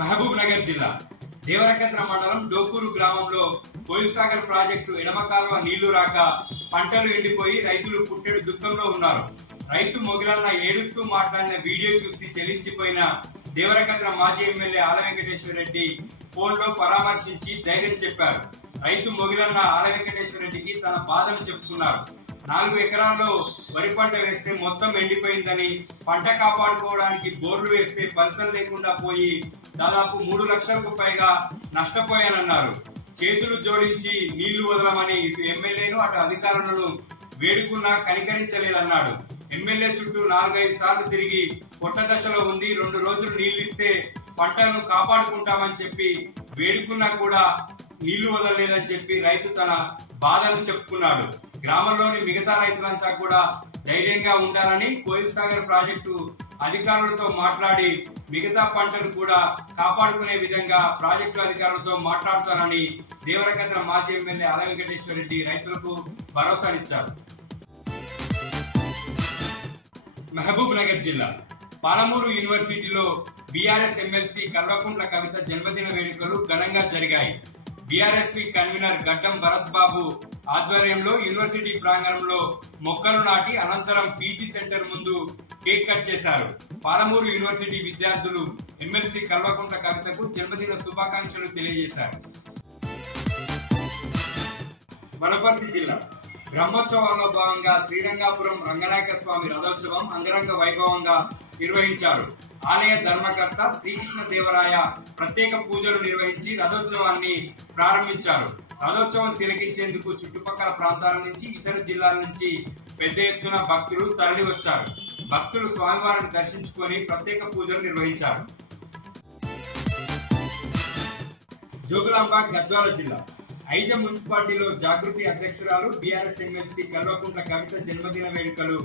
మహబూబ్ నగర్ జిల్లా దేవరకద్ర మండలం డోకూరు గ్రామంలో కోయిల్సాగర్ ప్రాజెక్టు ఎడమ కాలువ నీళ్లు రాక పంటలు ఎండిపోయి రైతులు పుట్టెడు దుఃఖంలో ఉన్నారు. రైతు మొగిలన్న ఏడుస్తూ మాట్లాడిన వీడియో చూసి చెల్లించిపోయిన దేవరకద్ర మాజీ ఎమ్మెల్యే ఆల వెంకటేశ్వర రెడ్డి ఫోన్లో పరామర్శించి ధైర్యం చెప్పారు. రైతు మొగిలన్న ఆల వెంకటేశ్వర రెడ్డికి తన బాధను చెప్పుకున్నారు. 4 ఎకరాల్లో వరి పంట వేస్తే మొత్తం ఎండిపోయిందని, పంట కాపాడుకోవడానికి బోర్లు వేస్తే ఫలితం లేకుండా పోయి దాదాపు 3 లక్షలకు పైగా నష్టపోయానన్నారు. చేతులు జోడించి నీళ్లు వదలమని ఇటు ఎమ్మెల్యేను అటు అధికారులను వేడుకున్నా కనికరించలేదన్నాడు. ఎమ్మెల్యే చుట్టూ 4-5 సార్లు తిరిగి పొట్ట దశలో ఉంది, 2 రోజులు నీళ్లిస్తే పంటను కాపాడుకుంటామని చెప్పి వేడుకున్నా కూడా నీళ్లు వదలలేదని చెప్పి రైతు తన బాధను చెప్పుకున్నాడు. గ్రామంలోని మిగతా రైతులంతా కూడా ధైర్యంగా ఉండాలని, కోయిల్సాగర్ ప్రాజెక్టు అధికారులతో మాట్లాడి మిగతా పంటను కూడా కాపాడుకునే విధంగా ప్రాజెక్టు అధికారులతో మాట్లాడతారని దేవరకద్ర మాజీ ఎమ్మెల్యే ఆల వెంకటేశ్వర రెడ్డి రైతులకు భరోసానిచ్చారు. మహబూబ్ నగర్ జిల్లా పాలమూరు యూనివర్సిటీలో బీఆర్ఎస్ ఎమ్మెల్సీ కల్వకుంట్ల కవిత జన్మదిన వేడుకలు ఘనంగా జరిగాయి. బీఆర్ఎస్పీ కన్వీనర్ గడ్డం భరత్ బాబు ఆధ్వర్యంలో యూనివర్సిటీ ప్రాంగణంలో మొక్కలు నాటి అనంతరం పీజీ సెంటర్ ముందు కేక్ కట్ చేశారు. పాలమూరు యూనివర్సిటీ విద్యార్థులు ఎమ్మెల్సీ కల్వకుంట్ల కవితకు జన్మదిన శుభాకాంక్షలు తెలియజేశారు. వనపర్తి జిల్లా బ్రహ్మోత్సవాల్లో భాగంగా శ్రీరంగాపురం రంగనాయక స్వామి రథోత్సవం అంగరంగ వైభవంగా నిర్వహించారు. ఆలయ ధర్మకర్త శ్రీకృష్ణదేవరాయ ప్రత్యేక పూజలు నిర్వహించి రథోత్సవాన్ని ప్రారంభించారు. రథోత్సవం తిలకించేందుకు చుట్టుపక్కల ప్రాంతాల నుంచి, ఇతర జిల్లాల నుంచి పెద్ద ఎత్తున భక్తులు తరలి వచ్చారు. భక్తులు స్వామివారిని దర్శించుకొని ప్రత్యేక పూజలు నిర్వహించారు. జోగులాంబ గద్వాల జిల్లా ఐజ మున్సిపాలిటీలో జాగృతి అధ్యక్షురాలు బీఆర్ఎస్ ఎమ్మెల్సీ కల్వకుంట్ల కవిత జన్మదిన వేడుకలు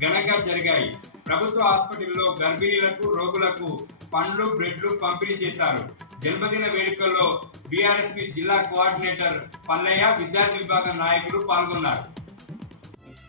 ఘనంగా జరిగాయి. ప్రభుత్వ హాస్పిటల్లో గర్భిణీలకు, రోగులకు పండ్లు, బ్రెడ్లు పంపిణీ చేశారు. జన్మదిన వేడుకల్లో బీఆర్ఎస్ జిల్లా కోఆర్డినేటర్ పల్లయ్య, విద్యార్థి విభాగం నాయకులు పాల్గొన్నారు.